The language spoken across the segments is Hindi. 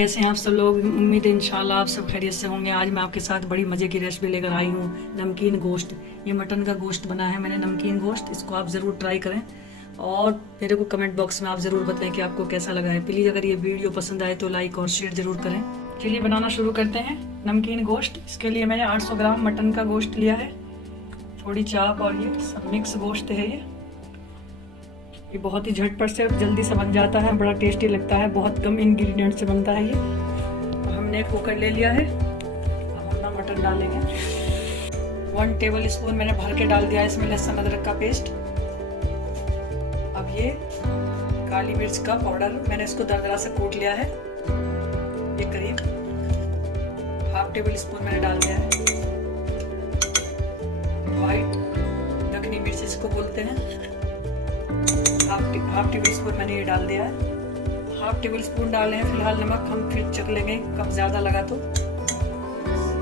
कैसे हैं आप सब लोग। उम्मीद है इंशाल्लाह आप सब खैरियत से होंगे। आज मैं आपके साथ बड़ी मज़े की रेसिपी लेकर आई हूँ, नमकीन गोश्त। ये मटन का गोश्त बना है मैंने, नमकीन गोश्त। इसको आप ज़रूर ट्राई करें और मेरे को कमेंट बॉक्स में आप ज़रूर बताएं कि आपको कैसा लगा है। प्लीज़ अगर ये वीडियो पसंद आए तो लाइक और शेयर ज़रूर करें। चलिए बनाना शुरू करते हैं नमकीन गोश्त। इसके लिए मैंने 800 ग्राम मटन का गोश्त लिया है, थोड़ी चाप और ये सब मिक्स गोश्त है। ये बहुत ही झटपट से और जल्दी से बन जाता है, बड़ा टेस्टी लगता है, बहुत कम इंग्रेडिएंट से बनता है ये। हमने कुकर ले लिया है, अब हम मटन डालेंगे। 1 टेबल स्पून मैंने भर के डाल दिया है इसमें लहसुन अदरक का पेस्ट। अब ये काली मिर्च का पाउडर मैंने इसको दरदरा से कूट लिया है, ये करीब 1/2 टेबल स्पून मैंने डाल दिया है। वाइट दखनी मिर्च इसको बोलते हैं, 1/2 टेबल स्पून मैंने ये डाल दिया है। 1/2 टेबल स्पून डाले हैं फिलहाल नमक, हम फिर चख लेंगे कम ज़्यादा लगा तो।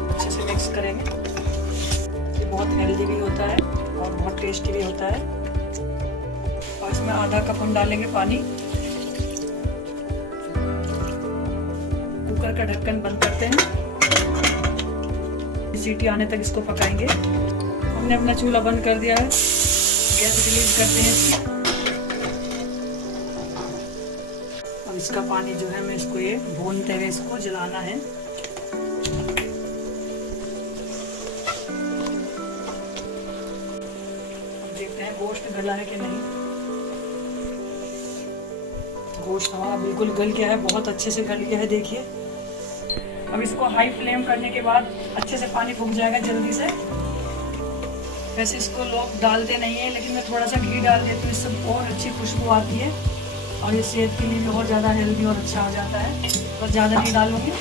अच्छे से मिक्स करेंगे। ये बहुत हेल्दी भी होता है और बहुत टेस्टी भी होता है। और इसमें आधा कप हम डालेंगे पानी। कुकर का ढक्कन बंद करते हैं, सीटी आने तक इसको पकाएंगे। हमने अपना चूल्हा बंद कर दिया है, गैस रिलीज करते हैं इसकी। अब इसका पानी जो है मैं इसको ये भूनते हुए इसको जलाना है। अब देखते हैं गोश्त गला है कि नहीं। गोश्त हमारा बिल्कुल गल गया है, बहुत अच्छे से गल गया है, देखिए। अब इसको हाई फ्लेम करने के बाद अच्छे से पानी फूक जाएगा जल्दी से। वैसे इसको लोग डालते नहीं है, लेकिन मैं थोड़ा सा घी डाल देती हूँ, इससे और अच्छी खुशबू आती है और ये सेहत के लिए भी और ज़्यादा हेल्दी और अच्छा हो जाता है। और ज़्यादा नहीं डालूंगी,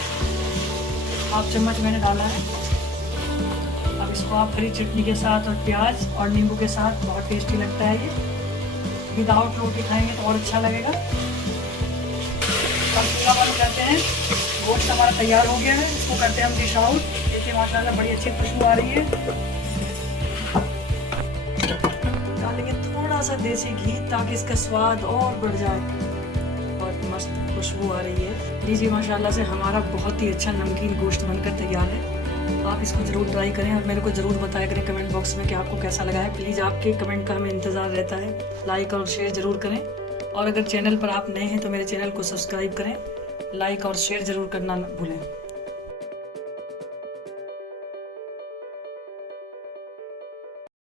1/2 चम्मच मैंने डाला है। अब इसको आप हरी चटनी के साथ और प्याज और नींबू के साथ, बहुत टेस्टी लगता है ये। विदाउट रोटी खाएंगे तो और अच्छा लगेगा। अब चूल्हा बंद करते हैं। गोश्त हमारा तैयार हो गया है, इसको करते हैं हम डिश आउट। देखिए माशाल्लाह बड़ी अच्छी खुशबू आ रही है। डालेंगे थोड़ा सा देसी घी ताकि इसका स्वाद और बढ़ जाए। बहुत मस्त खुशबू आ रही है। लीजिए माशाल्लाह से हमारा बहुत ही अच्छा नमकीन गोश्त बनकर तैयार है। आप इसको ज़रूर ट्राई करें और मेरे को ज़रूर बताया करें कमेंट बॉक्स में कि आपको कैसा लगा है। प्लीज़ आपके कमेंट का हमें इंतज़ार रहता है। लाइक और शेयर ज़रूर करें और अगर चैनल पर आप नए हैं तो मेरे चैनल को सब्सक्राइब करें। लाइक और शेयर ज़रूर करना न भूलें।